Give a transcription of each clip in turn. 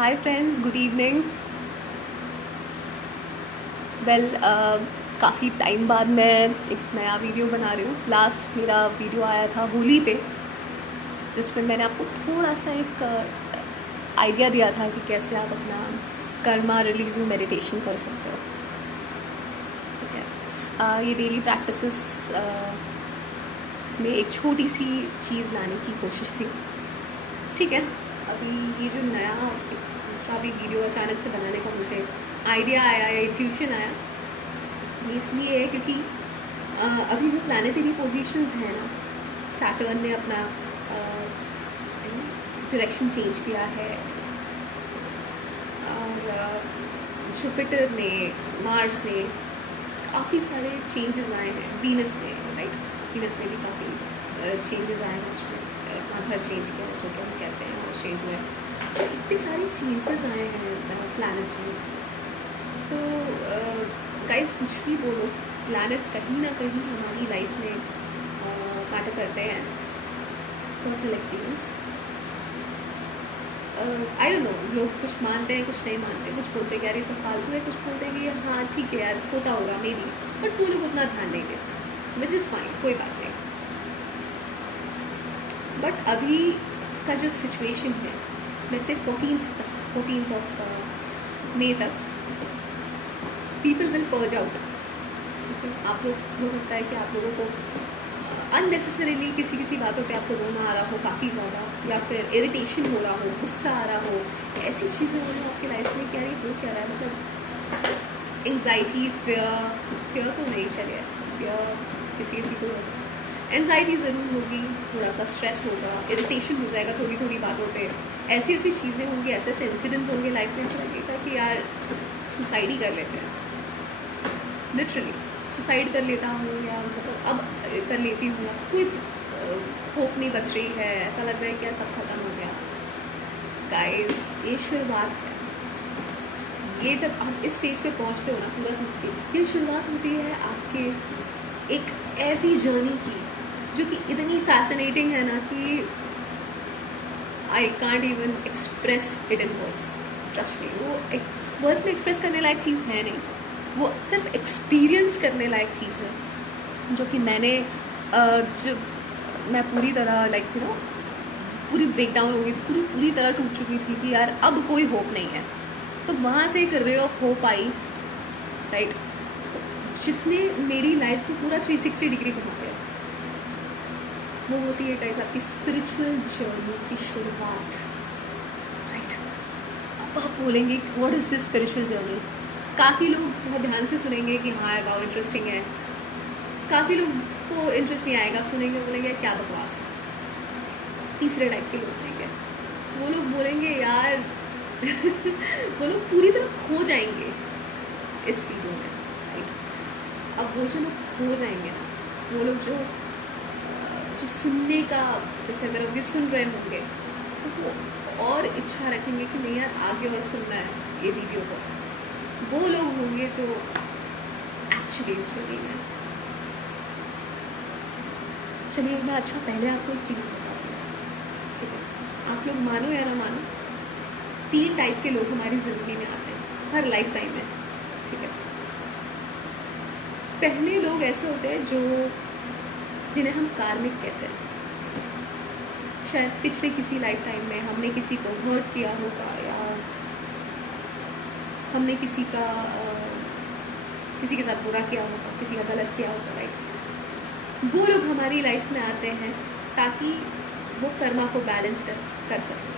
Hi friends, good evening. Well, काफ़ी time बाद मैं एक नया वीडियो बना रही हूँ। लास्ट मेरा वीडियो आया था होली पे, जिसमें मैंने आपको थोड़ा सा एक आइडिया दिया था कि कैसे आप अपना कर्मा रिलीजिंग मेडिटेशन कर सकते हो। ठीक है, ये डेली प्रैक्टिसेस में एक छोटी सी चीज़ लाने की कोशिश थी। ठीक है, अभी ये जो नया दूसरा भी वीडियो अचानक से बनाने का मुझे आइडिया आया या इंट्यूशन आया, ये इसलिए है क्योंकि अभी जो प्लानिटरी पोजीशंस हैं ना, सैटर्न ने अपना डायरेक्शन चेंज किया है और जुपिटर ने, मार्स ने, काफ़ी सारे चेंजेस आए हैं। वीनस ने, राइट, वीनस ने भी काफ़ी चेंजेस आए हैं, उसमें अपना घर चेंज किया है, जो कि हम कहते हैं वो चेंज हुआ है। तो इतने सारे चेंजेस आए हैं प्लैनेट्स में। तो गाइस, कुछ भी बोलो, प्लैनेट्स कहीं ना कहीं हमारी लाइफ में मैटर करते हैं। Personal experience, I don't know, लोग कुछ मानते हैं, कुछ नहीं मानते, कुछ बोलते हैं कि यार ये सब फालतू है, कुछ बोलते हैं कि हाँ ठीक है यार होता होगा मे बी, बट वो लोग उतना ध्यान नहीं देते, विच इज़ फाइन, कोई बात नहीं। बट अभी का जो सिचुएशन है, let's say 14th of May तक पीपल विल पर्ज आउट। ठीक है, आप लोग, हो सकता है कि आप लोगों को अननेसेसरीली किसी बातों पे आपको रोना आ रहा हो काफ़ी ज़्यादा, या फिर इरिटेशन हो रहा हो, गुस्सा आ रहा हो, ऐसी चीज़ें हो रही हो आपकी लाइफ में, क्या ये हो क्या रहा है, मतलब एंग्जाइटी, फियर तो नहीं चले, फियर किसी को एंग्जाइटी ज़रूर होगी, थोड़ा सा स्ट्रेस होगा, इरिटेशन हो जाएगा थोड़ी बातों पे, ऐसी चीज़ें होंगी, ऐसे इंसिडेंट्स होंगे लाइफ में, ऐसा लगेगा कि यार सुसाइड ही कर लेते हैं, लिटरली सुसाइड कर लेता हूँ, या मतलब अब कर लेती हूँ, कोई होप नहीं बच रही है, ऐसा लग रहा है कि सब खत्म हो गया। गाइस, ये शुरुआत है। ये जब आप इस स्टेज पे पहुँचते हो ना, पूरा टूट के, ये शुरुआत होती है आपके एक ऐसी जर्नी की जो कि इतनी फैसिनेटिंग है ना कि I can't even express it in words. Trust me, वो वर्ड्स में एक्सप्रेस करने लायक चीज़ है नहीं, वो सिर्फ एक्सपीरियंस करने लायक चीज़ है, जो कि मैंने जब मैं पूरी तरह लाइक यू नो पूरी ब्रेक डाउन हो गई थी, पूरी तरह टूट चुकी थी कि यार अब कोई होप नहीं है, तो वहाँ से एक ray of hope I, right, जिसने मेरी लाइफ को पूरा 360 डिग्री घुमा दिया। वो होती है गाइस आपकी स्पिरिचुअल जर्नी की शुरुआत, राइट। अब आप बोलेंगे what is this spiritual journey? काफ़ी लोग बहुत ध्यान से सुनेंगे कि हाँ यार वाओ इंटरेस्टिंग है, काफ़ी लोग को इंटरेस्ट नहीं आएगा, सुनेंगे बोलेंगे क्या बकवास है। तीसरे टाइप के लोग होंगे, वो लोग बोलेंगे यार वो लोग पूरी तरह खो जाएंगे इस वीडियो में, राइट। अब वो जो लोग खो जाएंगे ना, वो लोग जो सुनने का, जैसे अगर अभी सुन रहे होंगे तो वो और इच्छा रखेंगे कि नहीं यार आगे और सुनना है ये वीडियो को, वो लोग होंगे जो एक्चुअली इस जर्नी में। चलिए मैं अच्छा पहले आपको एक चीज़ बताती हूँ, ठीक है। आप लोग मानो या ना मानो, 3 टाइप के लोग हमारी ज़िंदगी में आते हैं हर लाइफ टाइम में, ठीक है। पहले लोग ऐसे होते हैं जो जिन्हें हम कार्मिक कहते हैं। शायद पिछले किसी लाइफ टाइम में हमने किसी को हर्ट किया होगा, या हमने किसी के साथ बुरा किया होगा, किसी का गलत किया होगा, राइट। वो लोग हमारी लाइफ में आते हैं ताकि वो कर्मा को बैलेंस कर सकें,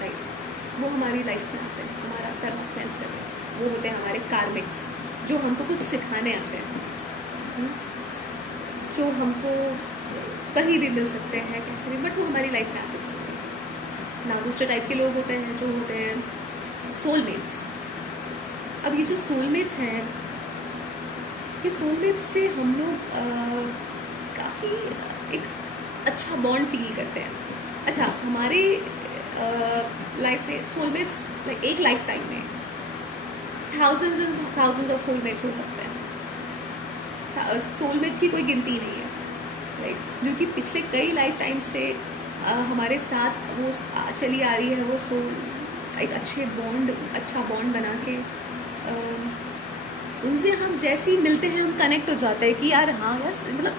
राइट। वो हमारी लाइफ में आते हैं हमारा कर्मा क्लेंस करने। वो होते हैं हमारे कार्मिक्स, जो हमको कुछ सिखाने आते हैं, जो हमको कहीं भी मिल सकते हैं, कैसे भी, बट वो हमारी लाइफ में आते हैं ना। दूसरे टाइप के लोग होते हैं जो होते हैं सोलमेट्स। अब ये जो सोलमेट्स हैं, ये सोलमेट्स से हम लोग काफ़ी एक अच्छा बॉन्ड फील करते हैं। अच्छा, हमारे लाइफ में सोलमेट्स लाइक एक लाइफ टाइम में थाउजेंड्स ऑफ सोलमेट्स हो सकते हैं। सोलमेट्स की कोई गिनती नहीं है, राइट, जो कि पिछले कई लाइफ टाइम से हमारे साथ वो चली आ रही है, वो सोल एक अच्छा बॉन्ड बना के उनसे हम जैसे ही मिलते हैं हम कनेक्ट हो जाते हैं कि यार हाँ यार, मतलब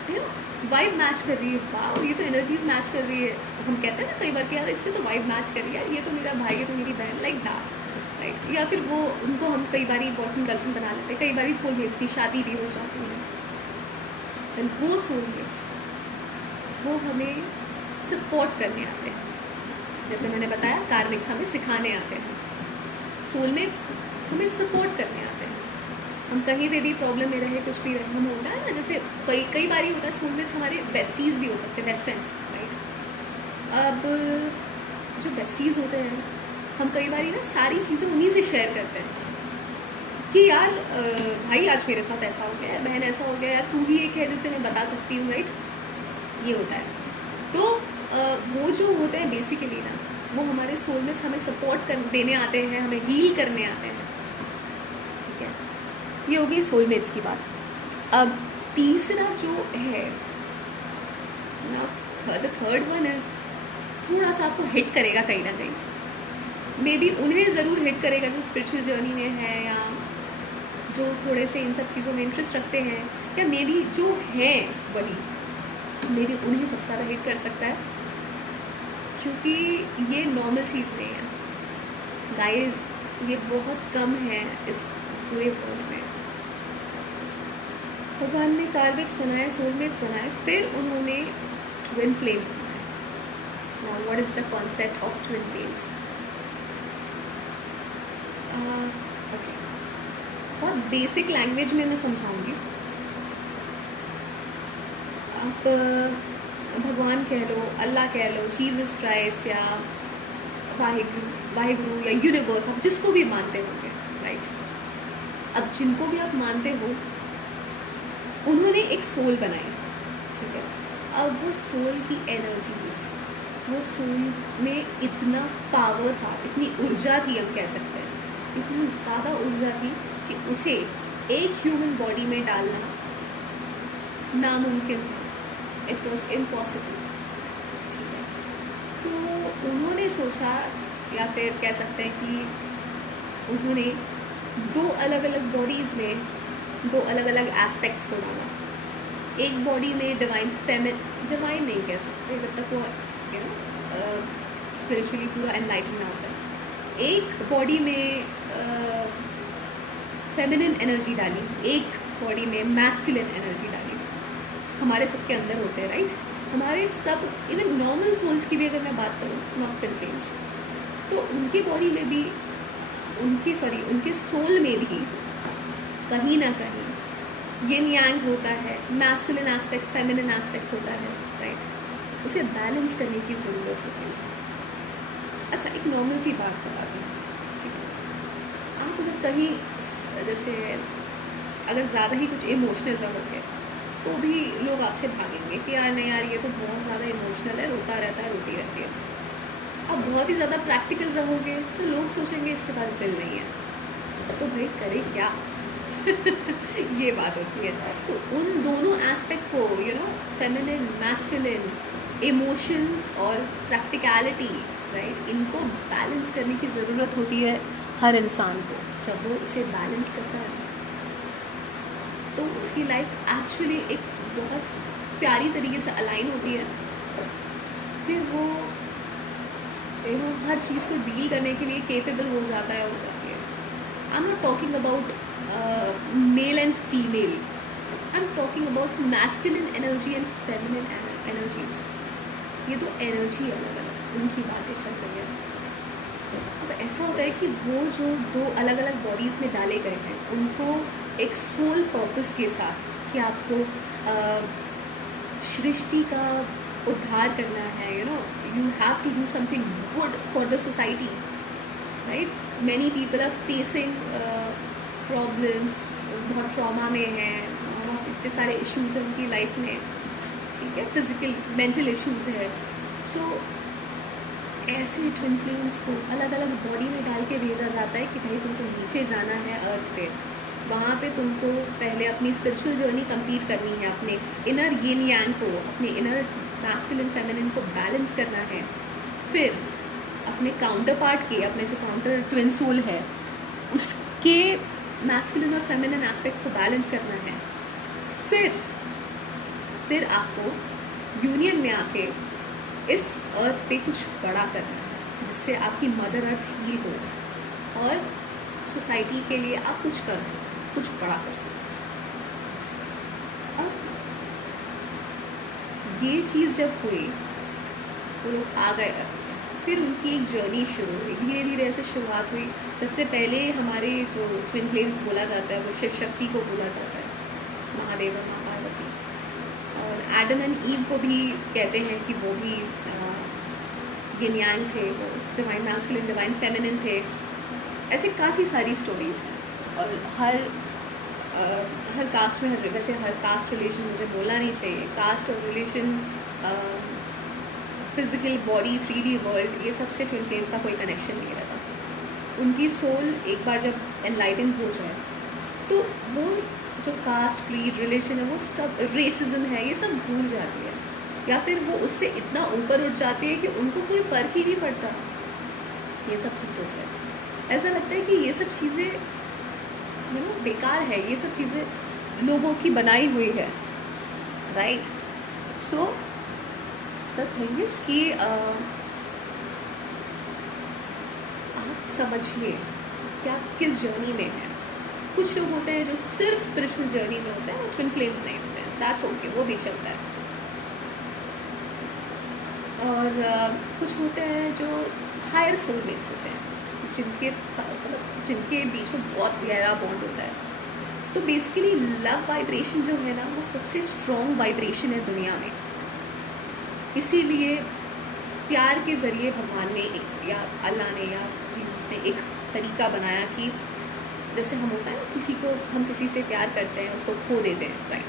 वाइब मैच कर रही है, वाह ये तो एनर्जीज मैच कर रही है। हम कहते हैं ना कई बार कि यार इससे तो वाइब मैच कर रही है, ये तो मेरा भाई है, तो मेरी बहन, लाइक दैट, राइट। या फिर वो उनको हम कई बार बॉयफ्रेंड गर्लफ्रेंड बना लेते हैं, कई बार सोलमेट्स की शादी भी हो जाती है। वो सोलमेट्स वो हमें सपोर्ट करने आते हैं, जैसे मैंने बताया कार्मिक्स हमें सिखाने आते हैं, सोलमेट्स हमें सपोर्ट करने आते हैं। हम कहीं पे भी प्रॉब्लम में रहे, कुछ भी रहे, हम होता है ना, जैसे कई बार होता है सोलमेट्स हमारे बेस्टीज़ भी हो सकते हैं, बेस्ट फ्रेंड्स, राइट। अब जो बेस्टीज़ होते हैं हम कई बार ना सारी चीज़ें उन्हीं से शेयर करते हैं कि यार भाई आज मेरे साथ ऐसा हो गया है, बहन ऐसा हो गया यार, तू भी एक है जिसे मैं बता सकती हूँ, राइट। ये होता है। तो वो जो होते हैं बेसिकली ना, वो हमारे सोलमेट्स हमें सपोर्ट देने आते हैं, हमें हील करने आते हैं, ठीक है। ये हो गई सोलमेट्स की बात। अब तीसरा जो है ना, द थर्ड वन इज थोड़ा सा आपको हिट करेगा कहीं ना कहीं, मे बी उन्हें ज़रूर हिट करेगा जो स्पिरिचुअल जर्नी में है, या जो थोड़े से इन सब चीज़ों में इंटरेस्ट रखते हैं, या मे बी जो हैं वही, मे बी उन्हें सबसे ज़्यादा हिट कर सकता है, क्योंकि ये नॉर्मल चीज़ नहीं है गाइस, ये बहुत कम है इस पूरे वर्ल्ड में। भगवान ने कार्मिक्स बनाए, सोलमेट्स बनाए, फिर उन्होंने ट्विन फ्लेम्स बनाए। Now what is the concept of twin flames? Okay, बहुत बेसिक लैंग्वेज में मैं समझाऊंगी। आप भगवान कह लो, अल्लाह कह लो, जीसस क्राइस्ट या वाहिगुरु या यूनिवर्स, आप जिसको भी मानते होंगे, राइट। अब जिनको भी आप मानते हो उन्होंने एक सोल बनाई, ठीक है। अब वो सोल की एनर्जीज, वो सोल में इतना पावर था, इतनी ऊर्जा थी, हम कह सकते हैं इतनी ज़्यादा ऊर्जा थी कि उसे एक ह्यूमन बॉडी में डालना नामुमकिन था, इट वॉज इम्पॉसिबल, ठीक है। तो उन्होंने सोचा, या फिर कह सकते हैं कि उन्होंने दो अलग अलग बॉडीज़ में दो अलग अलग एस्पेक्ट्स को डाला। एक बॉडी में डिवाइन नहीं कह सकते जब तक वो स्पिरिचुअली पूरा एनलाइटन ना हो जाए। एक बॉडी में फेमिनिन एनर्जी डाली, एक बॉडी में मैस्कुलिन एनर्जी डाली। हमारे सबके अंदर होते हैं, राइट। हमारे सब, इवन नॉर्मल सोल्स की भी अगर मैं बात करूँ, नॉट फिलिपीन्स, तो उनकी बॉडी में भी उनके सोल में भी कहीं ना कहीं यिन यांग होता है, मैस्कुलिन एस्पेक्ट, फेमिनिन एस्पेक्ट होता है, राइट। उसे बैलेंस करने की ज़रूरत होती है। अच्छा, एक नॉर्मल सी बात बता दूँ, ठीक है। आप अगर कहीं जैसे अगर ज़्यादा ही कुछ इमोशनल रहोगे तो भी लोग आपसे भागेंगे कि यार नहीं यार, ये तो बहुत ज़्यादा इमोशनल है, रोता रहता है, रोती रहती है। आप बहुत ही ज़्यादा प्रैक्टिकल रहोगे तो लोग सोचेंगे इसके पास दिल नहीं है, तो भाई करे क्या। ये बात होती है। तो उन दोनों एस्पेक्ट को, फेमिनिन, मैस्कुलिन, इमोशंस और प्रैक्टिकलिटी, राइट, इनको बैलेंस करने की ज़रूरत होती है हर इंसान को। जब वो उसे बैलेंस करता है तो उसकी लाइफ एक्चुअली एक बहुत प्यारी तरीके से अलाइन होती है। फिर वो हर चीज़ को डील करने के लिए केपेबल हो जाता है, हो जाती है। I am not talking about male and female, I am talking about masculine energy and feminine energies. ये दो एनर्जी अलग अलग, उनकी बातें चल रही है। अब ऐसा होता है कि वो जो दो अलग अलग बॉडीज़ में डाले गए हैं, उनको एक सोल पर्पस के साथ कि आपको सृष्टि का उद्धार करना है, you have to do something good for the society, right. Many people are facing problems, बहुत ट्रॉमा में हैं, इतने सारे इश्यूज़ हैं उनकी लाइफ में, ठीक है, फिजिकल मेंटल इश्यूज़ है। सो ऐसे ट्विन फ्लेम्स को अलग अलग बॉडी में डाल के भेजा जाता है कि भाई तुमको नीचे जाना है अर्थ पे, वहाँ पे तुमको पहले अपनी स्पिरिचुअल जर्नी कंप्लीट करनी है, अपने इनर यिन यांग को, अपने इनर मैस्कुलिन फेमिनिन को बैलेंस करना है। फिर अपने काउंटर पार्ट के, अपने जो काउंटर ट्विन सोल है उसके मैस्कुलिन और फेमिनिन एस्पेक्ट को बैलेंस करना है, फिर आपको यूनियन में आके इस अर्थ पे कुछ बड़ा करना है जिससे आपकी मदर अर्थ हील हो और सोसाइटी के लिए आप कुछ कर सकें, कुछ बड़ा कर सकें। अब ये चीज़ जब हुई, वो लोग आ गए, फिर उनकी एक जर्नी शुरू हुई, धीरे धीरे ऐसे शुरुआत हुई। सबसे पहले हमारे जो ट्विन फ्लेम्स बोला जाता है वो शिव शक्ति को बोला जाता है, महादेव और माँ पार्वती, और एडम एंड ईव को भी कहते हैं कि वो भी यिन यांग थे, वो डिवाइन मैस्कुलिन डिवाइन फेमिनिन थे। ऐसे काफ़ी सारी स्टोरीज हैं और हर कास्ट में वैसे हर कास्ट रिलेशन मुझे बोलना नहीं चाहिए, कास्ट और relation, physical body, 3D world, ये सबसे ट्विन फ्लेम्स का कोई कनेक्शन नहीं रहता। उनकी सोल एक बार जब एनलाइटन हो जाए तो वो जो कास्ट क्रीड रिलेशन है, वो सब रेसिज्म है, ये सब भूल जाती है, या फिर वो उससे इतना ऊपर उठ जाती है कि उनको कोई फ़र्क ही नहीं पड़ता ये सब चीज़ों से। ऐसा लगता है कि ये सब चीज़ें बेकार है, ये सब चीज़ें लोगों की बनाई हुई है, right. So the thing is कि आप समझिए कि आप किस जर्नी में हैं। कुछ लोग होते हैं जो सिर्फ स्पिरिचुअल जर्नी में होते हैं, वो ट्विन फ्लेम्स नहीं होते हैं, दैट्स ओके, वो भी चलता है। और कुछ होते हैं जो हायर सोलमेट्स होते हैं, जिनके बीच में बहुत गहरा बॉन्ड होता है। तो बेसिकली लव वाइब्रेशन जो है ना, वो सबसे स्ट्रॉन्ग वाइब्रेशन है दुनिया में। इसीलिए प्यार के ज़रिए भगवान ने या अल्लाह ने या जीसस ने एक तरीका बनाया कि जैसे हम होता है ना, हम किसी से प्यार करते हैं, उसको खो देते हैं, राइट।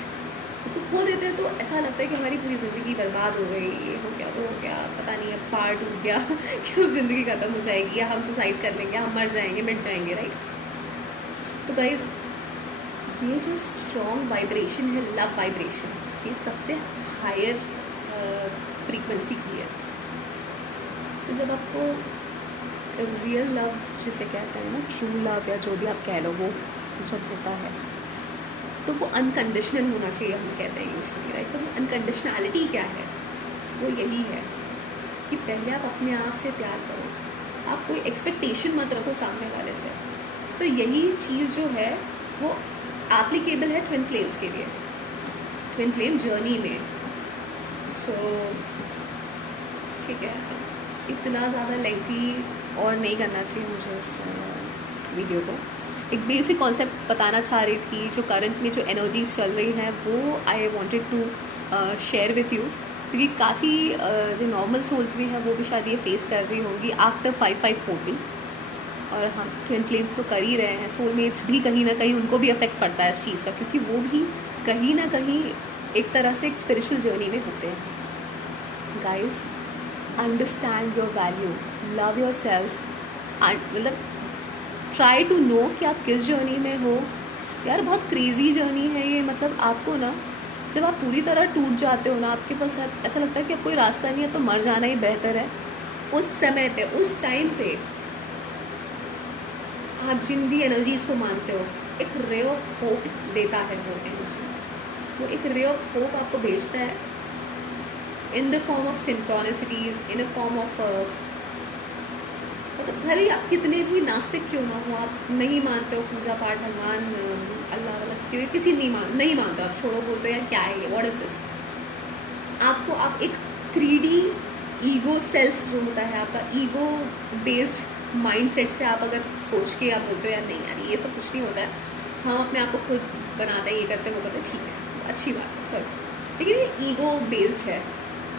उसको खो देते हैं तो ऐसा लगता है कि हमारी पूरी ज़िंदगी बर्बाद हो गई, ये हो गया, वो हो गया, पता नहीं अब पार टूट गया कि अब ज़िंदगी ख़त्म हो जाएगी, या हम सुसाइड कर लेंगे, हम मर जाएंगे, मिट जाएंगे, राइट। तो गाइज, ये जो स्ट्रॉन्ग वाइब्रेशन है, लव वाइब्रेशन, ये सबसे हायर फ्रीक्वेंसी की है। तो जब आपको रियल लव जिसे कहते हैं ना, ट्रू लव या जो भी आप कह लो, वो जब होता है तो वो अनकंडीशनल होना चाहिए, हम कहते हैं यूजुअली, राइट। तो अनकंडीशनैलिटी क्या है? वो यही है कि पहले आप अपने आप से प्यार करो, आप कोई एक्सपेक्टेशन मत रखो सामने वाले से। तो यही चीज़ जो है वो एप्लीकेबल है ट्विन फ्लेम्स के लिए, ट्विन फ्लेम जर्नी में। सो ठीक है, इतना ज़्यादा लेंथी और नहीं करना चाहिए मुझे इस वीडियो को। एक बेसिक कॉन्सेप्ट बताना चाह रही थी, जो करंट में जो एनर्जीज चल रही हैं वो I wanted to share with you, क्योंकि काफ़ी जो नॉर्मल सोल्स भी हैं वो भी शायद ये फेस कर रही होंगी आफ्टर 5/5 पोर्टल। और हम ट्विन फ्लेम्स तो कर ही रहे हैं, सोलमेट्स भी कहीं ना कहीं उनको भी अफेक्ट पड़ता है इस चीज़ का, क्योंकि वो भी कहीं ना कहीं एक तरह से एक स्पिरिचुअल जर्नी में होते हैं। Guys, understand your value, love your self, मतलब ट्राई टू नो कि आप किस जर्नी में हो। यार बहुत क्रेज़ी जर्नी है ये, मतलब आपको ना जब आप पूरी तरह टूट जाते हो ना, आपके पास ऐसा लगता है कि अब कोई रास्ता नहीं है, तो मर जाना ही बेहतर है। उस समय पे, उस टाइम पे आप जिन भी एनर्जीज़ को मानते हो, एक रे ऑफ होप देता है वो एनर्जी, वो एक रे ऑफ होप आपको भेजता है in the form of synchronicities, in a form of मतलब भले ही आप कितने भी नास्तिक क्यों ना हो, आप नहीं मानते हो पूजा पाठ, भगवान, अल्लाह वाला किसी नहीं मानते, आप छोड़ो, बोलते हो यार क्या है ये, व्हाट इज़ दिस। आपको आप एक 3D ईगो सेल्फ जो होता है, आपका ईगो बेस्ड माइंडसेट से आप अगर सोच के आप बोलते हो यार नहीं यार ये सब कुछ नहीं होता है, हम अपने आप को खुद बनाते हैं, ये करते हैं, वो करते हैं, ठीक है, अच्छी बात है, करो। लेकिन ये ईगो बेस्ड है।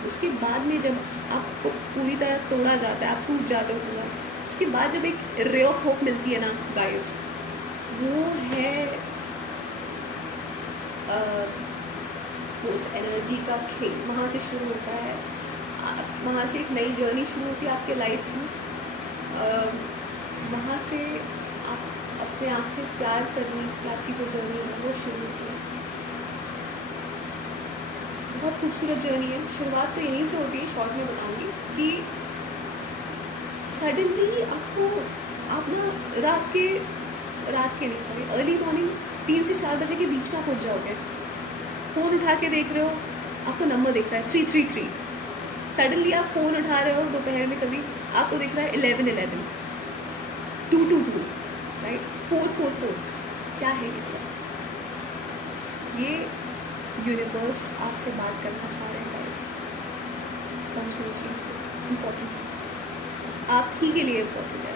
उसके बाद में जब आपको पूरी तरह तोड़ा जाता है, आप टूट जाते हो पूरा, उसके बाद जब एक रे ऑफ होप मिलती है ना गाइस, वो है उस एनर्जी का खेल, वहाँ से शुरू होता है, वहाँ से एक नई जर्नी शुरू होती है आपके लाइफ में। वहाँ से आप अपने आप से प्यार करने की आपकी जो जर्नी है वो शुरू होती है। बहुत खूबसूरत जर्नी है। शुरुआत तो यहीं से होती है, शॉर्ट में बताऊंगी कि सडनली आपको, आप ना रात के नहीं, सॉरी, अर्ली मॉर्निंग 3 से 4 बजे के बीच में आप उठ जाओगे, फ़ोन उठा के देख रहे हो, आपको नंबर दिख रहा है 333, सडनली आप फ़ोन उठा रहे हो दोपहर में कभी, आपको दिख रहा है 1111, 222, राइट, 444, क्या है ये सब? ये यूनिवर्स आपसे बात करना चाह रहे हैं गाइस, समझो इस चीज़ को, इम्पोर्टेंट है, आप ही के लिए इम्पोर्टेंट है।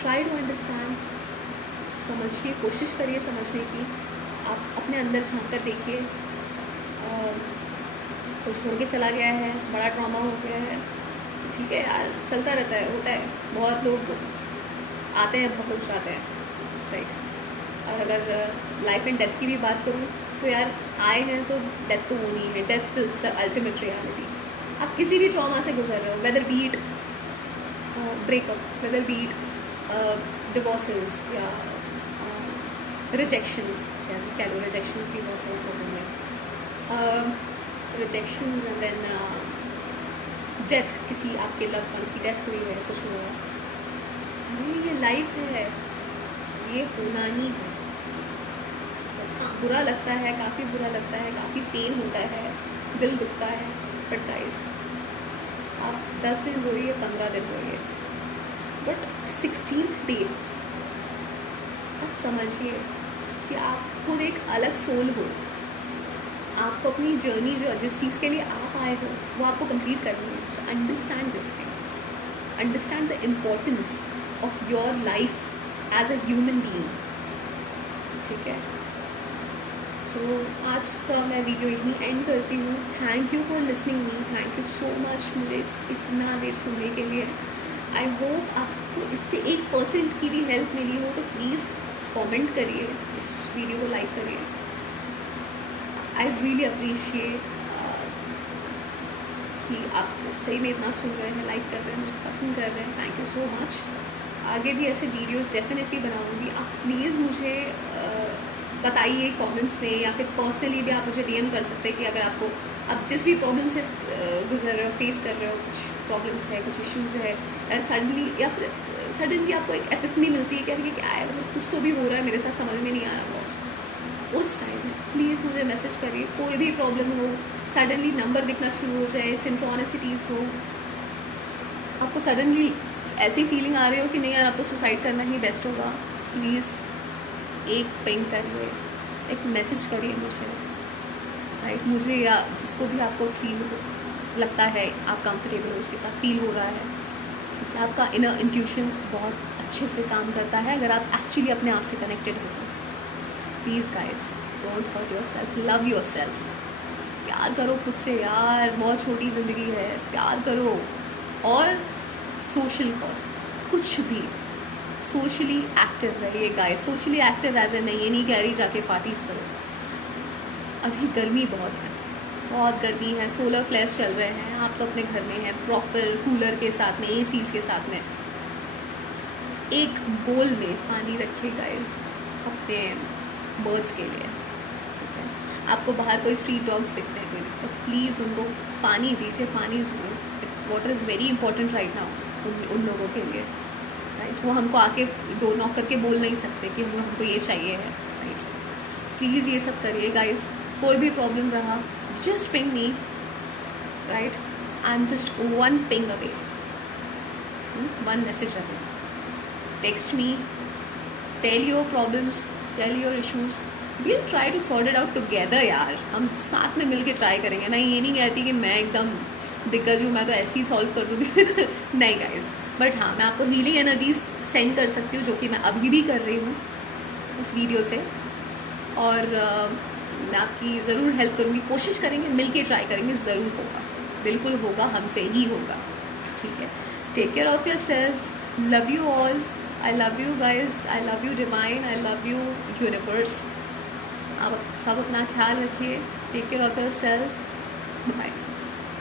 ट्राई टू अंडरस्टैंड, समझिए, कोशिश करिए समझने की, आप अपने अंदर झांक कर देखिए, कोई छोड़ के चला गया है, बड़ा ट्रॉमा हो गया है, ठीक है यार, चलता रहता है, होता है, बहुत लोग आते हैं बहुत जाते हैं, राइट। और अगर लाइफ एंड डेथ की भी बात करूँ तो यार आए हैं तो डेथ तो होनी है, death is the ultimate reality. आप किसी भी ट्रॉमा से गुजर रहे हो, whether be it breakup, whether be it divorces या रिजेक्शंस, जैसे कह लो रिजेक्शंस भी बहुत प्रॉब्लम है, रिजेक्शंस एंड देन डेथ, किसी आपके लव वन की डेथ हुई है, कुछ हुआ है, ये लाइफ है, ये होना ही है। हाँ, बुरा लगता है, काफ़ी बुरा लगता है, काफ़ी पेन होता है, दिल दुखता है, बट गाइस आप 10 दिन रोइए, 15 दिन रोइए, बट 16th डे आप समझिए कि आप खुद एक अलग सोल हो, आपको अपनी जर्नी जो जिस चीज़ के लिए आप आए हो वो आपको कंप्लीट करनी है। So understand this thing, understand the importance of your life as a human being, ठीक है। सो आज का मैं वीडियो यहीं एंड करती हूँ। Thank you for listening me, thank you so much मुझे इतना देर सुनने के लिए। आई होप आपको इससे 1% की भी हेल्प मिली हो, तो प्लीज़ कमेंट करिए, इस वीडियो को लाइक करिए। आई रियली अप्रिशिएट कि आप सही में इतना सुन रहे हैं, लाइक कर रहे हैं, मुझे पसंद कर रहे हैं, थैंक यू सो मच। आगे भी ऐसे वीडियोस डेफिनेटली बनाऊंगी। आप प्लीज़ मुझे बताइए कमेंट्स में, या फिर पर्सनली भी आप मुझे डीएम कर सकते हैं कि अगर आपको, आप जिस भी प्रॉब्लम से गुजर रहे हो, फेस कर रहे हो, कुछ प्रॉब्लम्स है, कुछ इश्यूज़ है, एंड सडनली या फिर सडनली आपको एक एपिफनी मिलती है कि अरे क्या है, मतलब कुछ तो भी हो रहा है मेरे साथ, समझ में नहीं आ रहा बॉस, उस टाइम प्लीज़ मुझे मैसेज करिए। कोई भी प्रॉब्लम हो, सडनली नंबर दिखना शुरू हो जाए, सिंक्रोनिसिटीज़ हो, आपको सडनली ऐसी फीलिंग आ रही हो कि नहीं यार अब तो सुसाइड करना ही बेस्ट होगा, प्लीज़ एक पिंग करिए, एक मैसेज करिए मुझे, राइट, मुझे या जिसको भी आपको फील लगता है आप कंफर्टेबल हो, उसके साथ फील हो रहा है, ठीक है। आपका इनर इंट्यूशन बहुत अच्छे से काम करता है अगर आप एक्चुअली अपने आप से कनेक्टेड हो तो। Please guys don't hurt yourself, love yourself, प्यार करो खुद से यार, बहुत छोटी ज़िंदगी है, प्यार करो। और सोशल कॉज, कुछ भी सोशली एक्टिव रहिए guys, socially active as a, मैं ये नहीं कह रही जाके पार्टीज करो, अभी गर्मी बहुत है, बहुत गर्मी है, सोलर फ्लैश चल रहे हैं, आप तो अपने घर में हैं प्रॉपर कूलर के साथ में, एसीज के साथ में, एक बोल में पानी रखिए गाइस अपने बर्ड्स के लिए, ठीक है। आपको बाहर कोई स्ट्रीट डॉग्स दिखते हैं कोई, तो प्लीज़ उनको पानी दीजिए, पानी ज़रूर, water is very important right now उन लोगों के लिए, राइट। वो हमको आके डोर नॉक करके बोल नहीं सकते कि हमको ये चाहिए है, राइट। प्लीज़ ये सब करिए गाइस। कोई भी प्रॉब्लम रहा, just ping me, right, I am just one ping away, one message away, text me, tell your problems, tell your issues, we'll try to sort it out together यार, हम साथ में मिलके ट्राई करेंगे। मैं ये नहीं कहती कि मैं एकदम दिग्गज हूँ, मैं तो ऐसे ही सॉल्व कर दूँगी नहीं गाइस, बट हाँ मैं आपको हीलिंग एनर्जीज सेंड कर सकती हूँ, जो कि मैं अभी भी कर रही हूँ इस वीडियो से, और मैं आपकी ज़रूर हेल्प करूँगी, कोशिश करेंगे, मिलके ट्राई करेंगे, ज़रूर होगा, बिल्कुल होगा, हमसे ही होगा, ठीक है। Take care of yourself, love you all, I love you guys, I love you divine, I love you universe. आप सब अपना ख्याल रखिए, take care of yourself, bye.